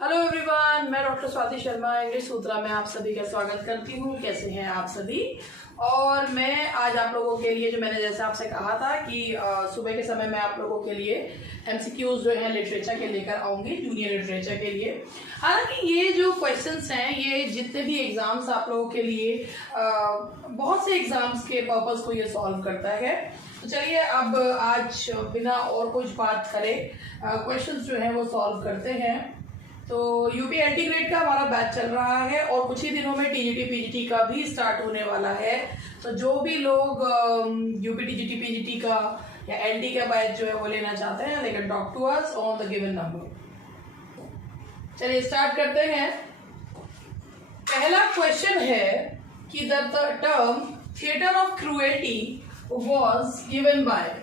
Hello everyone, मैं doctor Swati Sharma English सूत्रा में आप सभी का स्वागत करती हूँ। कैसे हैं आप सभी? और मैं आज आप लोगों के लिए, जो मैंने जैसे आपसे कहा था कि सुबह के समय मैं आप लोगों के लिए एमसीक्यूज जो है लिटरेचर के लेकर आऊंगी, जूनियर लिटरेचर के लिए। हालांकि ये जो क्वेश्चंस हैं, ये जितने भी एग्जाम्स आप लोगों के लिए बहुत से एग्जाम्स के पर्पस को ये सॉल्व करता है। तो चलिए अब आज बिना और कुछ बात करे क्वेश्चंस जो है वो सॉल्व करते हैं। तो यूपी एलटी ग्रेड का हमारा बैच चल रहा है और कुछ ही दिनों में टीजीटी पीजीटी का भी स्टार्ट होने वाला है। तो जो भी लोग यूपी टीजीटी पीजीटी का या एलटी का बैच जो है वो लेना चाहते हैं, they can talk to us on the given number. चलिए स्टार्ट करते हैं। पहला क्वेश्चन है कि the term theatre of cruelty was given by.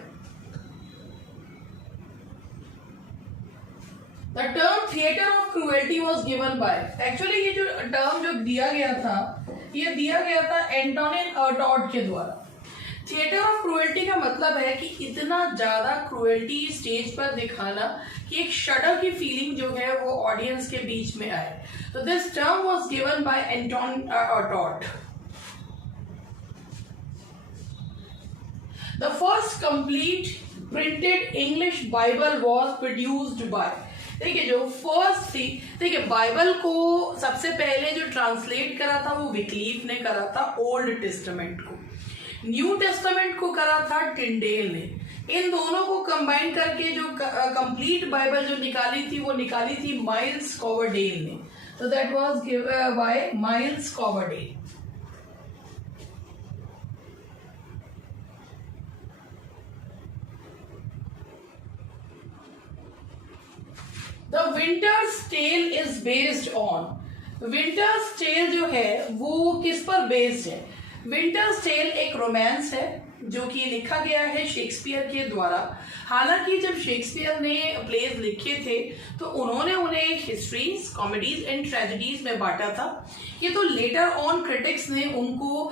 The term theatre of cruelty was given by, actually ये जो टर्म जो दिया गया था, ये दिया गया था एंटोनिन अर्टॉट के द्वारा। थिएटर ऑफ क्रूएल्टी का मतलब है कि इतना ज्यादा क्रूएल्टी स्टेज पर दिखाना कि एक शडर की फीलिंग जो है वो ऑडियंस के बीच में आए। तो this term was given by Antonin Artaud. The first complete printed English Bible was produced by. देखिए जो फर्स्ट थी, देखिए बाइबल को सबसे पहले जो ट्रांसलेट करा था वो विक्लीफ ने करा था ओल्ड टेस्टामेंट को। न्यू टेस्टामेंट को करा था टिंडेल ने। इन दोनों को कंबाइन करके जो कंप्लीट बाइबल जो निकाली थी वो निकाली थी माइल्स कॉवरडेल ने। तो that was given by Miles Coverdale. The Winter's Tale is based on. Winter's Tale जो है वो किस पर बेस्ड है? विंटर्स टेल एक रोमांस है जो कि लिखा गया है शेक्सपियर के द्वारा। हालांकि जब शेक्सपियर ने प्लेज लिखे थे तो उन्होंने उन्हें हिस्ट्रीज, कॉमेडीज एंड ट्रेजेडीज में बांटा था। ये तो लेटर ऑन क्रिटिक्स ने उनको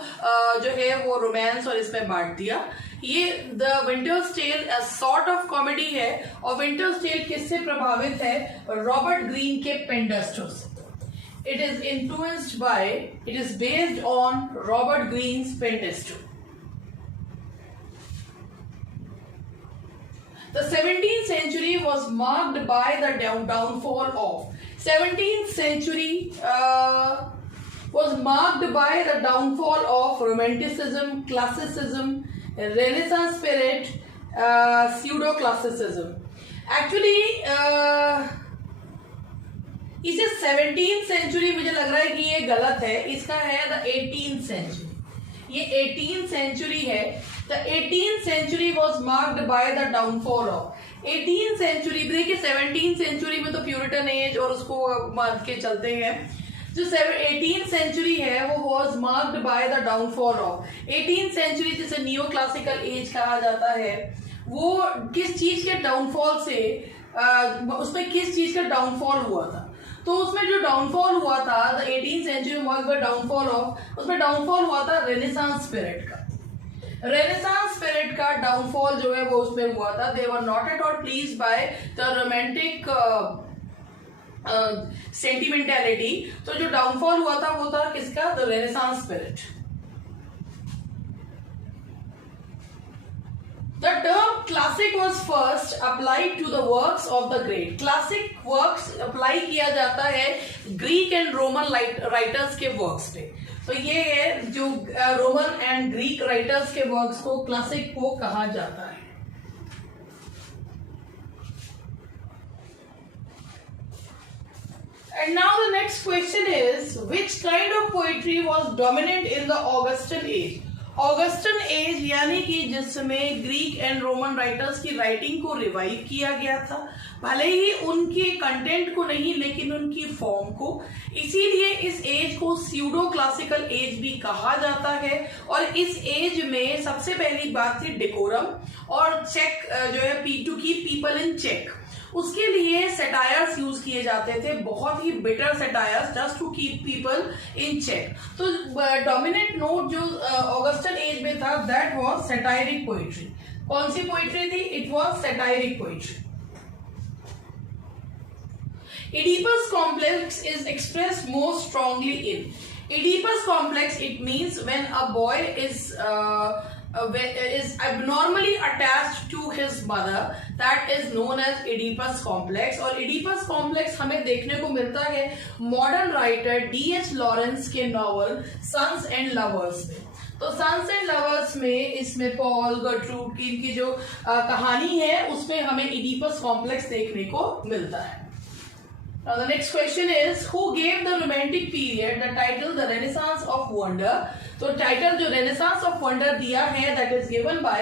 जो है वो रोमांस और इसमें बांट दिया। ये the Winter's Tale sort of comedy है। और विंटर्स टेल किससे प्रभावित है? रॉबर्ट ग्रीन के पेंडस्टो से। It is influenced by, it is based on Robert Greene's Pandosto. The 17th century was marked by the downfall of. 17th century was marked by the downfall of Romanticism, Classicism, Renaissance spirit, pseudo-classicism. Actually, इसे 17th century मुझे लग रहा है कि ये गलत है। इसका है the 18th century। ये 18th century है। The 18th century was marked by the downfall of. 18th century, देखिए 17th century में तो प्यूरिटन एज और उसको मान के चलते हैं। जो 18th century है वो was marked by the downfall of. 18th century जिसे नियो क्लासिकल एज कहा जाता है, वो किस चीज के डाउनफॉल से, उसमें किस चीज का डाउनफॉल हुआ था? तो उसमें जो डाउनफॉल हुआ था the 18th century marked by downfall of, उसमें डाउनफॉल हुआ था रेनेसांस स्पिरिट का। रेनेसांस स्पिरिट का डाउनफॉल जो है वो उसमें हुआ था। They were not at all pleased by the romantic sentimentality. तो जो डाउनफॉल हुआ था वो था किसका? The renaissance spirit. The term classic was first applied to the works of the great. Classic works apply किया जाता है ग्रीक एंड रोमन राइटर्स के वर्क्स पे। तो ये है जो रोमन एंड ग्रीक राइटर्स के वर्क्स को क्लासिक को कहा जाता है। And now the next question is, which kind of poetry was dominant in the Augustan age? Augustan age यानी कि जिसमें ग्रीक एंड रोमन राइटर्स की राइटिंग को रिवाइव किया गया था, भले ही उनके कंटेंट को नहीं लेकिन उनकी फॉर्म को। इसीलिए इस एज को स्यूडो क्लासिकल एज भी कहा जाता है। और इस एज में सबसे पहली बात थी डेकोरम और चेक जो है to keep people in check. उसके लिए सेटायर्स यूज किए जाते थे, बहुत ही bitter satires, just to keep people in check. तो डोमिनेंट नोट जो ऑगस्टन एज में था दैट वाज सेटायरिक पोइट्री। कौन सी पोइट्री थी? It was satiric poetry. Oedipus complex is expressed most strongly in Oedipus complex. It means when a boy is abnormally attached to his mother, that is known as Oedipus complex. और Oedipus complex हमें देखने को मिलता है modern writer D.H. Lawrence के novel sons and lovers में। तो sons and lovers में इसमें पॉल गर्ट्रूड की जो कहानी है उसमें हमें Oedipus complex देखने को मिलता है। Now the next question is, who gave the romantic period the title the Renaissance of Wonder? तो टाइटल जो Renaissance of Wonder दिया है that is given by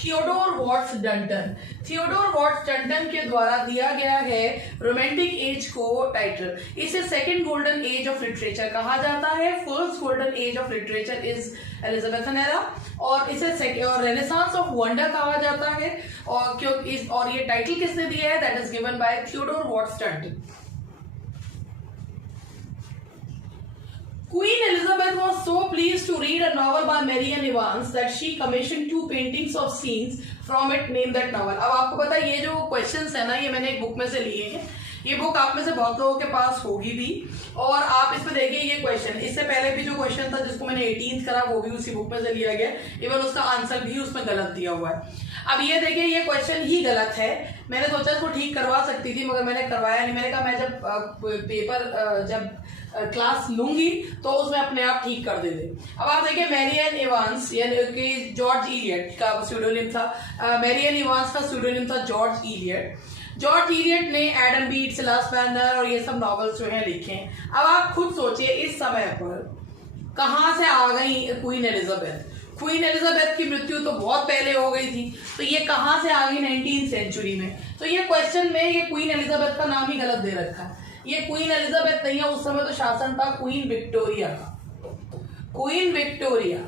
Theodore Watts Dunton। Theodore Watts Dunton के द्वारा दिया गया है रोमांटिक एज को टाइटल। इसे second golden age of literature कहा जाता है। First golden age of literature is Elizabethan era और इसे और रेनेसांस ऑफ वंडर कहा जाता है। और ये टाइटल किसने दिया है? That is given by Theodore Watts Dunton. Queen Elizabeth was so pleased to read a novel by Marianne Evans that she commissioned 2 paintings of scenes from it, named that novel। अब आपको पता है ये जो questions है ना, ये मैंने एक बुक में से लिए हैं। ये बुक आप में से बहुत लोगों के पास होगी भी, और आप इसमें देखिए ये क्वेश्चन, इससे पहले भी जो क्वेश्चन था जिसको मैंने 18th करा वो भी उसी बुक में से लिया गया। इवन उसका आंसर भी उसमें गलत दिया हुआ है। अब ये देखिए ये क्वेश्चन ही गलत है। मैंने सोचा इसको ठीक करवा सकती थी मगर मैंने करवाया नहीं। मैंने कहा मैं जब पेपर जब क्लास लूंगी तो उसमें अपने आप ठीक कर देते। अब आप देखिए मैरियन इवांस यानी कि जॉर्ज इलियट का स्यूडोनिम था। मैरियन इवांस का स्यूडोनिम था जॉर्ज इलियट। जॉर्ज इलियट ने एडम बीट, सिलास बैनर और ये सब नॉवेल्स जो हैं लिखे हैं। अब आप खुद सोचिए इस समय पर कहां से आ गई क्वीन एलिजाबेथ। क्वीन एलिजाबेथ की मृत्यु तो बहुत पहले हो गई थी, तो ये कहां से आ गई 19th सेंचुरी में। तो ये क्वेश्चन में ये क्वीन एलिजाबेथ का नाम ही गलत दे रखा है। ये क्वीन एलिजाबेथ नहीं है, उस समय तो शासन था क्वीन विक्टोरिया का, क्वीन विक्टोरिया।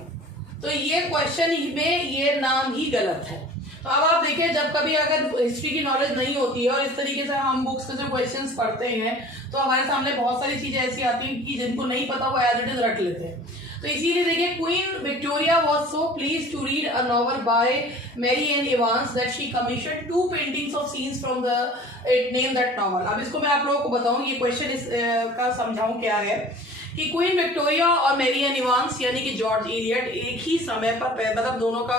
तो ये क्वेश्चन में ये नाम ही गलत है। तो अब आप देखिए जब कभी अगर हिस्ट्री की नॉलेज नहीं होती है और इस तरीके से हम बुक्स के जो क्वेश्चंस पढ़ते हैं तो हमारे सामने बहुत सारी चीजें ऐसी आती हैं कि जिनको नहीं पता वो एज इट इज रट लेते हैं। तो इसीलिए देखिए Queen Victoria was so pleased to read a novel by Marian Evans that she commissioned 2 paintings of scenes from the it name that novel. अब इसको मैं आप लोगों को बताऊं, ये क्वेश्चन का समझाऊं क्या है कि क्वीन विक्टोरिया और मैरियन इवांस यानी कि जॉर्ज इलियट एक ही समय पर, मतलब दोनों का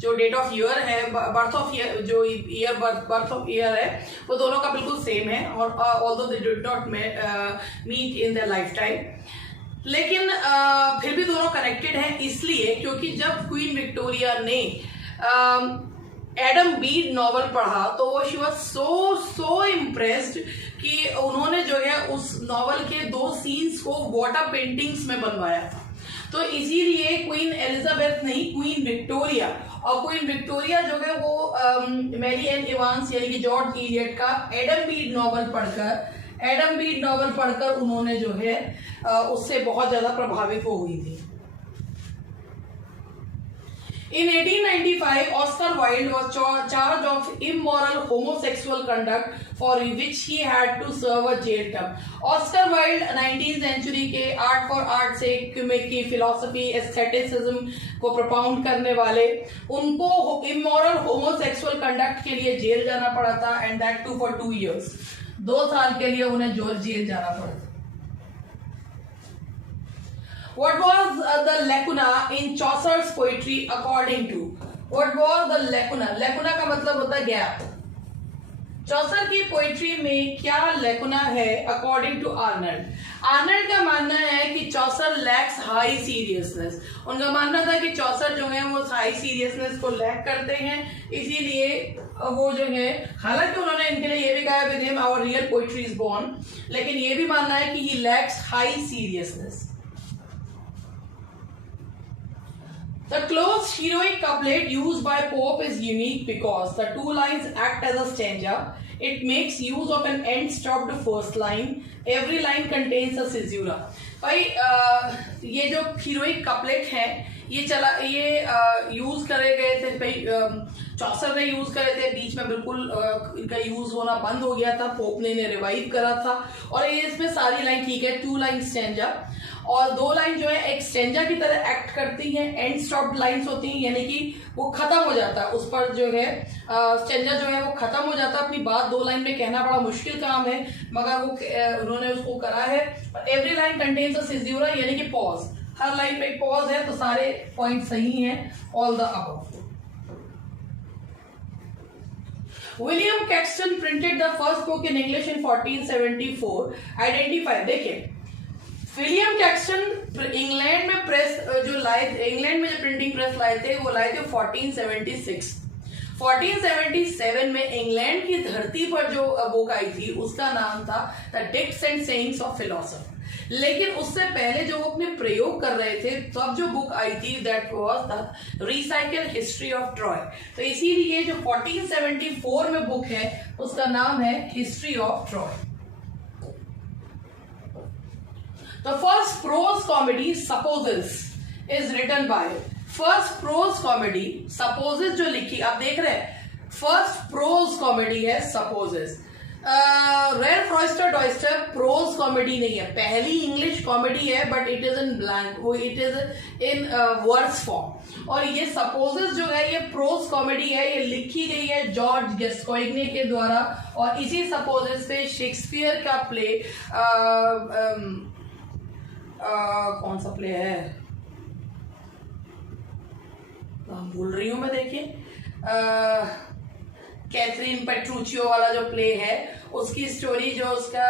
जो डेट ऑफ ईयर है, बर्थ ऑफ ईयर, जो ईयर बर्थ ऑफ ईयर है वो दोनों का बिल्कुल सेम है। और although they did not meet in their lifetime, लेकिन फिर भी दोनों कनेक्टेड हैं इसलिए क्योंकि जब क्वीन विक्टोरिया ने एडम बीड नॉवल पढ़ा तो वो शी वाज सो इम्प्रेस्ड कि उन्होंने जो है उस नॉवल के 2 सीन्स को वाटर पेंटिंग्स में बनवाया था। तो इसीलिए क्वीन एलिजाबेथ नहीं, क्वीन विक्टोरिया, और क्वीन विक्टोरिया जो है वो मैरियन इवांस यानी कि जॉर्ज इलियट का एडम बीड नॉवल पढ़कर उन्होंने जो है उससे बहुत ज्यादा प्रभावित हो हुई थी। In 1895, Oscar Wilde was charged of immoral homosexual conduct for which he had to serve a jail term. Oscar Wilde 19th century के आर्ट फॉर आर्ट से की फिलोसफी एस्थेटिसिज्म को प्रोपाउंड करने वाले, उनको immoral homosexual conduct के लिए जेल जाना पड़ा था, and that too for 2 years। 2 साल के लिए उन्हें जेल जाना पड़ा था। What was the lacuna in Chaucer's poetry according to? What was the lacuna? Lacuna का मतलब होता है गैप। चौसर की पोइट्री में क्या लैकुना है अकॉर्डिंग टू आर्नल्ड? आर्नल्ड का मानना है कि चौसर लैक्स हाई सीरियसनेस। उनका मानना था कि चौसर जो है वो हाई सीरियसनेस को लैक करते हैं, इसीलिए वो जो है, हालांकि उन्होंने इनके लिए ये भी कहा with him our real poetry is born, लेकिन ये भी मानना है कि he lacks high seriousness. The closed heroic couplet used by Pope is unique because the 2 lines act as a stanza. It makes use of an end-stopped first line. Every line contains a caesura. भाई ये जो heroic couplet है ये use करे गए थे भाई, चौसर ने यूज करे थे, बीच में बिल्कुल इनका यूज होना बंद हो गया था, पोप ने इन्हें रिवाइव करा था। और ये इसमें सारी लाइन ठीक है, 2 लाइन स्टैंजा और 2 लाइन जो है एक स्टैंजा की तरह एक्ट करती हैं, एंड स्टॉप लाइंस होती हैं, यानी कि वो खत्म हो जाता है, उस पर जो है स्टैंजा जो है वो खत्म हो जाता है। अपनी बात 2 लाइन में कहना बड़ा मुश्किल काम है, मगर वो उन्होंने उसको करा है। एवरी लाइन कंटेन्स अ सीज्यूरा, यानी कि पॉज, हर लाइन में एक पॉज है, तो सारे पॉइंट सही हैं, all the above. William Caxton printed the first book in English in 1474। Identify, देखिए विलियम कैक्सटन इंग्लैंड में प्रेस जो लाए, इंग्लैंड में जो प्रिंटिंग प्रेस लाए थे वो लाए थे 1476। 1477 में इंग्लैंड की धरती पर जो बुक आई थी उसका नाम था the dictes and sayings of philosopher. लेकिन उससे पहले जो वो अपने प्रयोग कर रहे थे तब जो बुक आई थी that was the recycle history of Troy. तो इसीलिए जो 1474 में बुक है उसका नाम है history of Troy. The first prose comedy Supposes is written by, first prose comedy Supposes जो लिखी, आप देख रहे हैं first prose comedy है Supposes। Ralph Roister Doister prose comedy नहीं है, पहली इंग्लिश कॉमेडी है, but it is in blank, वो it is in words form. और ये सपोजेस जो है ये प्रोज कॉमेडी है, ये लिखी गई है जॉर्ज गैस्कोइग्ने के द्वारा, और इसी सपोजेस पे शेक्सपियर का प्ले कौन सा प्ले है भूल रही हूं मैं, देखिए कैथरीन पेट्रूचियो वाला जो प्ले है उसकी स्टोरी जो उसका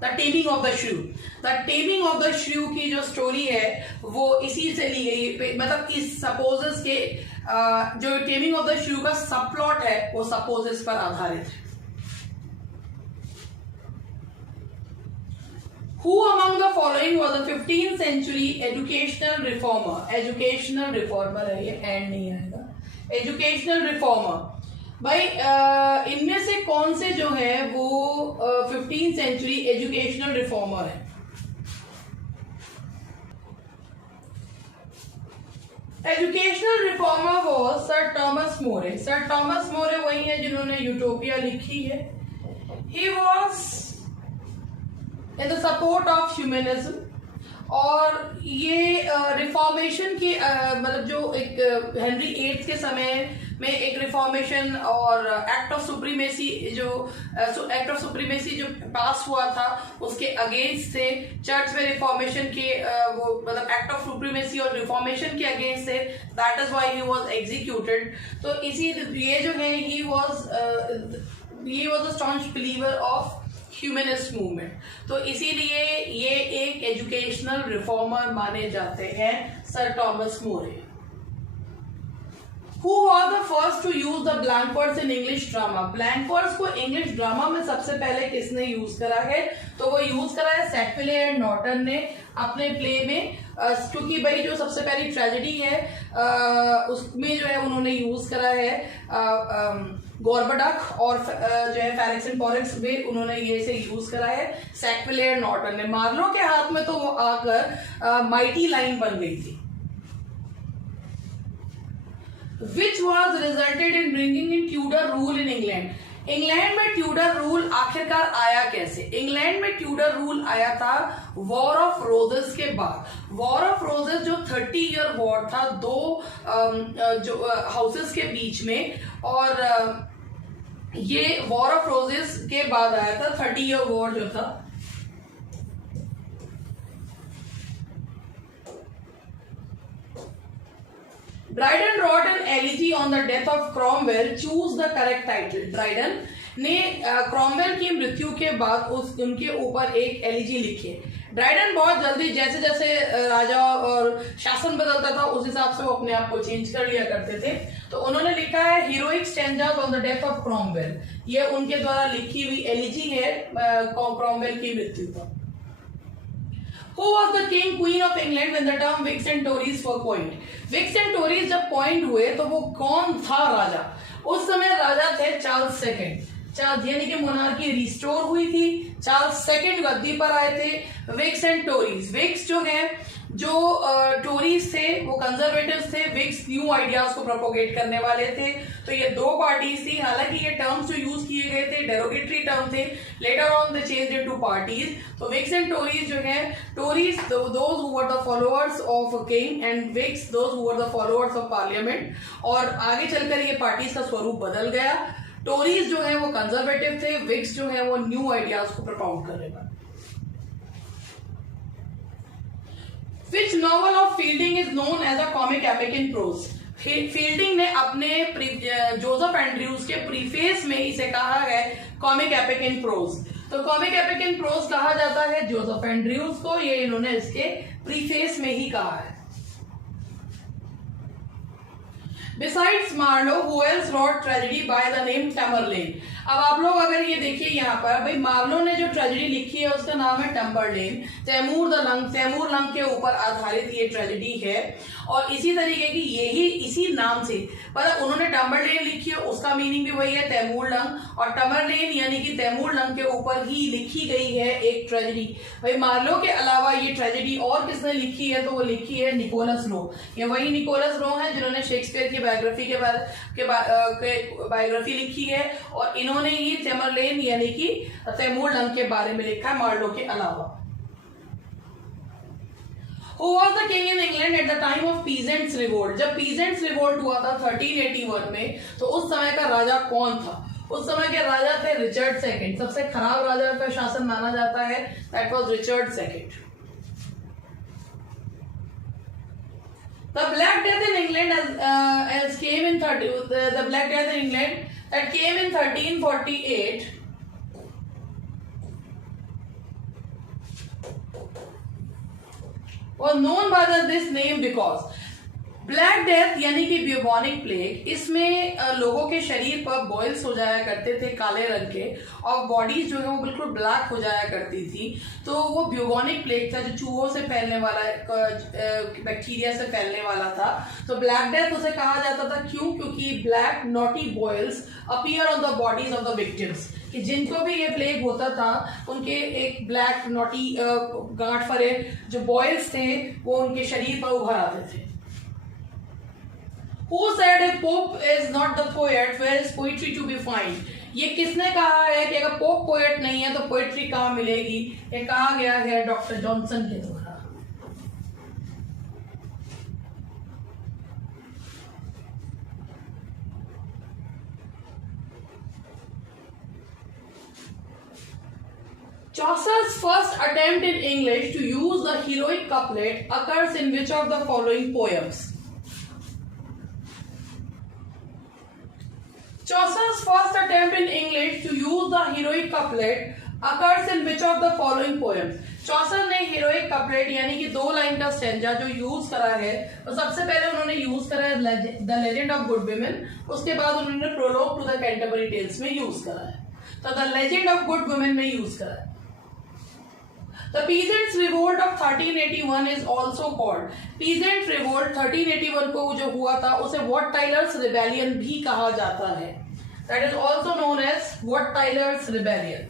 द टेमिंग ऑफ द श्रू, द टेमिंग ऑफ द श्रू की जो स्टोरी है वो इसी से ली गई, मतलब इस सपोजेस के जो टेमिंग ऑफ द श्रू का सब प्लॉट है वो सपोजेस पर आधारित है। Who among the following was a 15th century educational reformer? Educational reformer है ये, एंड नहीं आएगा, एजुकेशनल रिफॉर्मर। भाई इनमें से कौन से जो है वो 15th सेंचुरी एजुकेशनल रिफॉर्मर है? एजुकेशनल रिफॉर्मर वो सर टॉमस मोरे। सर टॉमस मोरे वही है जिन्होंने यूटोपिया लिखी है। He was in the support of humanism, और ये रिफॉर्मेशन की मतलब जो एक हेनरी 8 के समय में एक रिफॉर्मेशन और एक्ट ऑफ सुप्रीमेसी जो एक्ट ऑफ सुप्रीमेसी जो पास हुआ था उसके अगेंस्ट से चर्च में रिफॉर्मेशन के वो मतलब एक्ट ऑफ सुप्रीमेसी और रिफॉर्मेशन के अगेंस्ट से, that is why he was executed. तो इसी ये जो है he was a staunch believer of humanist movement, तो इसीलिए ये एक एजुकेशनल रिफॉर्मर माने जाते हैं sir Thomas more. Who was the first to use the blank words in English drama? Blank words को इंग्लिश ड्रामा में सबसे पहले किसने यूज करा है? तो वो यूज करा है सैकविले एंड नॉर्टन ने अपने प्ले में, क्योंकि भाई जो सबसे पहली ट्रेजेडी है उसमें जो है उन्होंने यूज करा है गोरबडक और जो है फेरिक्स एंड पॉरिक्स भी उन्होंने ये से यूज करा है सैकविले एंड नॉर्टन ने। मार्लो के हाथ में तो वो आकर माइटी लाइन बन गई थी। Which was resulted in bringing in Tudor rule in England? England में ट्यूडर रूल आखिरकार आया कैसे? इंग्लैंड में ट्यूडर रूल आया था वॉर ऑफ रोजेस के बाद। वॉर ऑफ रोजेस जो 30 ईयर वॉर था दो जो हाउसेस के बीच में, और ये वॉर ऑफ रोजेस के बाद आया था 30 ईयर वॉर जो था। Dryden wrote an elegy on the death of Cromwell. Choose the correct title. Dryden ने क्रॉमवेल की मृत्यु के बाद उनके ऊपर एक एलिजी लिखी है। ड्राइडन बहुत जल्दी जैसे जैसे राजा और शासन बदलता था उस हिसाब से वो अपने आप को चेंज कर लिया करते थे। तो उन्होंने लिखा है heroic stanzas on the death of Cromwell. ये उनके द्वारा लिखी हुई एलिजी है क्रॉमवेल की मृत्यु पर। Who was the king queen of England when the term Whigs and Tories were coined? Whigs and Tories जब पॉइंट हुए तो वो कौन था राजा? उस समय राजा थे चार्ल्स सेकंड। चार्ल्स यानी कि मोनार्की रिस्टोर हुई थी, चार्ल्स सेकंड गद्दी पर आए थे। विग्स एंड टोरीज, विग्स जो है, जो टोरीज थे वो कंजर्वेटिव्स थे, विग्स न्यू आइडियाज को प्रोपोगेट करने वाले थे। तो ये दो पार्टीज थी। हालांकि ये टर्म्स जो यूज किए गए थे डेरोगेटरी टर्म थे, later on they changed into parties. तो विग्स एंड टोरीज जो है, Tories those who were the followers of king and wigs those who were the followers of parliament. और आगे चलकर ये पार्टीज का स्वरूप बदल गया। टोरीज जो है वो कंजर्वेटिव थे, विग्स जो है वो न्यू आइडियाज को प्रपोग करने वाले। Which novel of Fielding is known as a comic epic in prose? Fielding ने अपने जोसेफ एंड्रयूज के प्रीफेस में इसे कहा है कॉमिक एपिक इन प्रोज। तो कॉमिक एपिक इन प्रोज कहा जाता है जोसेफ एंड्रयूज को, ये इन्होंने इसके प्रीफेस में ही कहा है। Besides Marlowe, who else wrote tragedy by the name Tamerlane? अब आप लोग अगर ये देखिए यहाँ पर, भाई मार्लो ने जो ट्रेजेडी लिखी है उसका नाम है टम्बरलेन। तैमूर लंग के ऊपर आधारित ये ट्रेजेडी है। और इसी तरीके की यही इसी नाम से मतलब उन्होंने टम्बरलेन लिखी है, उसका मीनिंग भी वही है तैमूर लंग। और टमरलेन यानी कि तैमूर लंग के ऊपर ही लिखी गई है एक ट्रेजेडी। भाई मार्लो के अलावा ये ट्रेजेडी और किसने लिखी है, तो वो लिखी है निकोलस रो। ये वही निकोलस रो है जिन्होंने शेक्सपियर की बायोग्राफी बायोग्राफी लिखी है। और इन्होंने ही टमरलेन यानी कि तैमूर लंग के बारे में लिखा है मार्लो के अलावा। Who was the king in England at the time of Peasants Revolt? जब Peasants Revolt हुआ था 1381 में, तो उस समय का राजा कौन था? उस समय के राजा थे रिचर्ड सेकंड। सबसे खराब राजा का शासन माना जाता है, that was Richard second. The Black Death in England as came in the Black Death in England that came in 1348 was known by this name because black death यानी कि ब्यूबोनिक प्लेग, इसमें लोगों के शरीर पर बॉयल्स हो जाया करते थे काले रंग के, और बॉडीज जो है वो बिल्कुल ब्लैक हो जाया करती थी। तो वो ब्यूबोनिक प्लेग था जो चूहों से फैलने वाला, बैक्टीरिया से फैलने वाला था। तो ब्लैक डेथ उसे कहा जाता था, क्यों? क्योंकि black knotty boils appear on the bodies of the victims, कि जिनको भी ये प्लेग होता था उनके एक ब्लैक नॉटी गांठ फरे जो बॉयल्स थे वो उनके शरीर पर उभर आते थे। Who said if Pope is not the poet, where is poetry to be found? ये किसने कहा है कि अगर पोप पोएट नहीं है तो पोएट्री कहाँ मिलेगी? ये कहा गया है डॉक्टर जॉनसन के द्वारा। Chaucer's first attempt in English to use the heroic couplet occurs in which of the following poems? Chaucer's first attempt in English to use the heroic couplet occurs in which of the following poems? चौसर ने heroic couplet यानी कि 2 line का stanza जो use करा है, तो सबसे पहले उन्होंने यूज करा है the Legend of Good Women, उसके बाद उन्होंने prologue to the Canterbury Tales में यूज करा है। तो the Legend of Good Women में यूज करा है। The Peasants Revolt of 1381 is also called Peasant Revolt 1381 को जो हुआ था उसे Wat Tyler's Rebellion भी कहा जाता है। That is also known as Wat Tyler's Rebellion.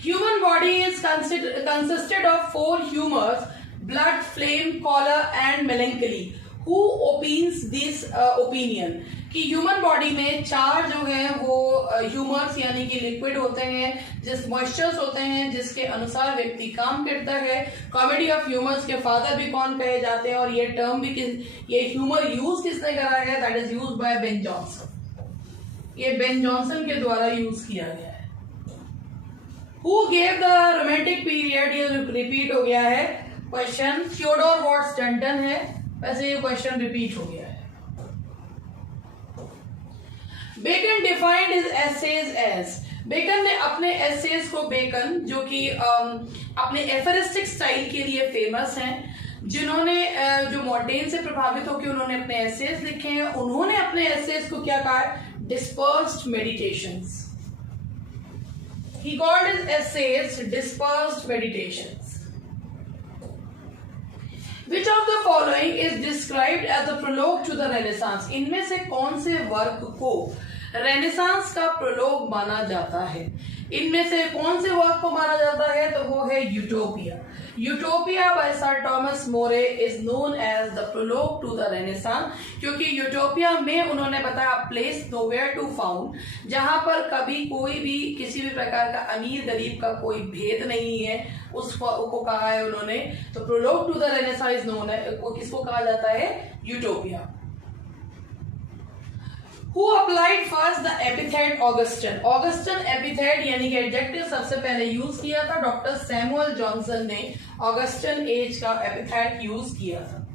Human body is consisted of 4 humors: blood, flame, choler and melancholy. Who opines this opinion? कि ह्यूमन बॉडी में 4 जो है वो ह्यूमर्स यानी कि लिक्विड होते हैं, जिस मॉइस्चर्स होते हैं जिसके अनुसार व्यक्ति काम करता है। कॉमेडी ऑफ ह्यूमर्स के फादर भी कौन कहे जाते हैं, और ये टर्म भी ये ह्यूमर यूज किसने करा है? That is use by Ben Jonson. ये बेन जॉनसन के द्वारा यूज किया गया है। Who gave the romantic period, ये रिपीट हो गया है क्वेश्चन। थियोडोर वॉट स्टैंटन है, वैसे ये क्वेश्चन रिपीट हो गया है। Bacon defined his essays as, Bacon ने अपने एसेज को, बेकन जो कि अपने एफरिस्टिक स्टाइल के लिए फेमस हैं, जिन्होंने जो मॉन्टेन से प्रभावित होकर उन्होंने अपने एसेज लिखे हैं, उन्होंने अपने एसेज को क्या कहा? Dispersed meditations. He called his essays dispersed meditations. Which of the following is described as the prologue to the Renaissance? इनमें से कौन से वर्क को रेनेसांस का प्रोलोग माना जाता है? इनमें से कौन से वर्क को माना जाता है? तो वो है Utopia. Utopia by Sir Thomas More is known as the prologue to the Renaissance, क्योंकि यूटोपिया में उन्होंने बताया प्लेस नोवेयर टू फाउंड, जहां पर कभी कोई भी किसी भी प्रकार का अमीर गरीब का कोई भेद नहीं है, उसको कहा है उन्होंने। तो prologue to the Renaissance is known है, किसको कहा जाता है? Utopia. Who applied first the epithet Augustan? Augustan epithet यानी कि एडजेक्टिव सबसे पहले यूज किया था डॉक्टर सैमुअल जॉनसन ने। ऑगस्टन एज का एपिथेट यूज किया था।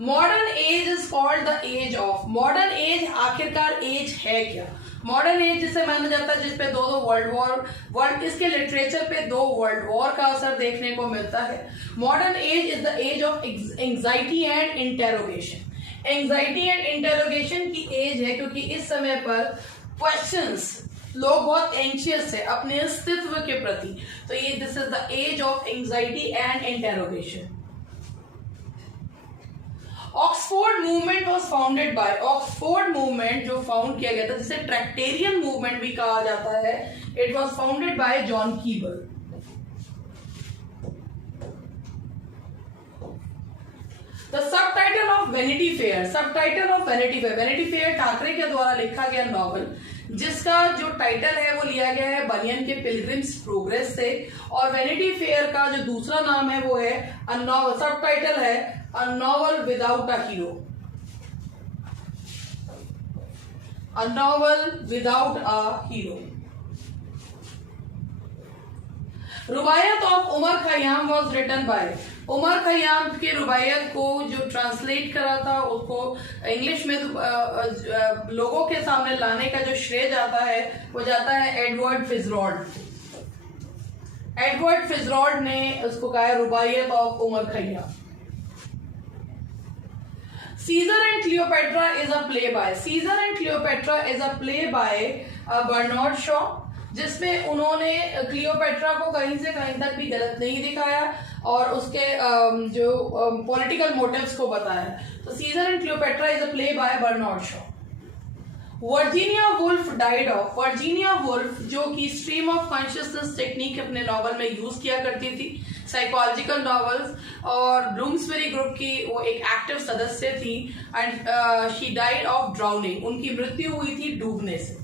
Modern age is called the age of. Modern age आखिरकार एज है क्या? मॉडर्न एज जिसे माना जाता है जिसपे दो वर्ल्ड इसके लिटरेचर पे 2 वर्ल्ड वॉर का असर देखने को मिलता है। Modern age is the age of anxiety and interrogation. Anxiety and interrogation की एज है, क्योंकि इस समय पर क्वेश्चंस, लोग बहुत एंशियस है अपने अस्तित्व के प्रति। तो ये this is the age of anxiety and interrogation. Oxford movement was founded by. Oxford movement जो फाउंड किया गया था, जिसे ट्रैक्टेरियन मूवमेंट भी कहा जाता है, it was founded bye John kibble. The subtitle of vanity fair. Subtitle of vanity fair, vanity fair Thackeray के द्वारा लिखा गया नॉवल, जिसका जो टाइटल है वो लिया गया है बनियन के पिलग्रिम्स प्रोग्रेस से। और वेनिटी फेयर का जो दूसरा नाम है वो है अ नॉवल, सब टाइटल है a novel without a hero. A novel without a hero. Rubaiyat of Omar Khayyam was written by. Omar Khayyam के रुबायत को जो ट्रांसलेट करा था, उसको इंग्लिश में लोगों के सामने लाने का जो श्रेय जाता है वो जाता है एडवर्ड फिजरॉल्ड। एडवर्ड फिजरॉल्ड ने उसको कहा है Rubaiyat of Omar Khayyam. Caesar and Cleopatra is a play by. Caesar and Cleopatra is a play by Bernard Shaw, जिसमें उन्होंने क्लियोपेट्रा को कहीं से कहीं तक भी गलत नहीं दिखाया और उसके जो पॉलिटिकल मोटिव्स को बताया। तो Caesar and Cleopatra is a play by Bernard Shaw. Virginia Woolf died of. Virginia Woolf जो कि स्ट्रीम ऑफ कॉन्शियसनेस टेक्निक अपने नॉवल में यूज किया करती थी, साइकोलॉजिकल नॉवेल्स, और ब्लूम्सबेरी ग्रुप की वो एक एक्टिव सदस्य थी, and she died of drowning. उनकी मृत्यु हुई थी डूबने से।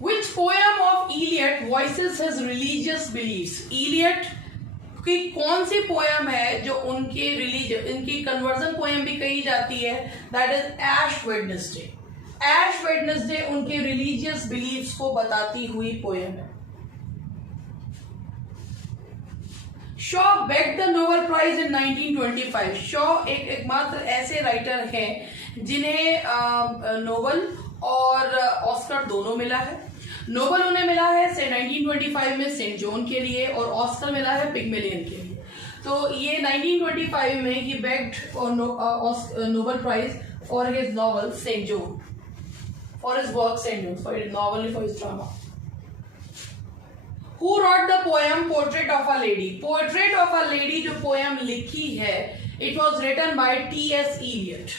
Which poem of Eliot voices his religious beliefs? Eliot की कौन सी पोएम है जो उनके रिलीजियस, इनकी कन्वर्जन पोएम भी कही जाती है, that is Ash Wednesday. Ash Wednesday उनके रिलीजियस बिलीफ्स को बताती हुई पोएम है। Shaw bagged the Nobel prize in 1925। Shaw एकमात्र ऐसे राइटर हैं जिन्हें नोबेल और ऑस्कर दोनों मिला है। नोबेल उन्हें मिला है से 1925 में सेंट जॉन के लिए, और ऑस्कर मिला है पिग्मेलियन के लिए। तो ये 1925 में ही bagged Nobel Prize for his novel Saint John, for his work Saint John, for his novel, for his drama. Who wrote the poem Portrait of a Lady? Portrait of a Lady जो poem लिखी है, it was written by T.S. Eliot.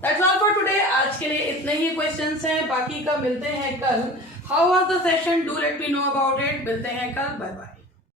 That's all for today. आज के लिए इतने ही questions हैं, बाकी का मिलते हैं कल। How was the session? Do let me know about it. मिलते हैं कल। Bye bye.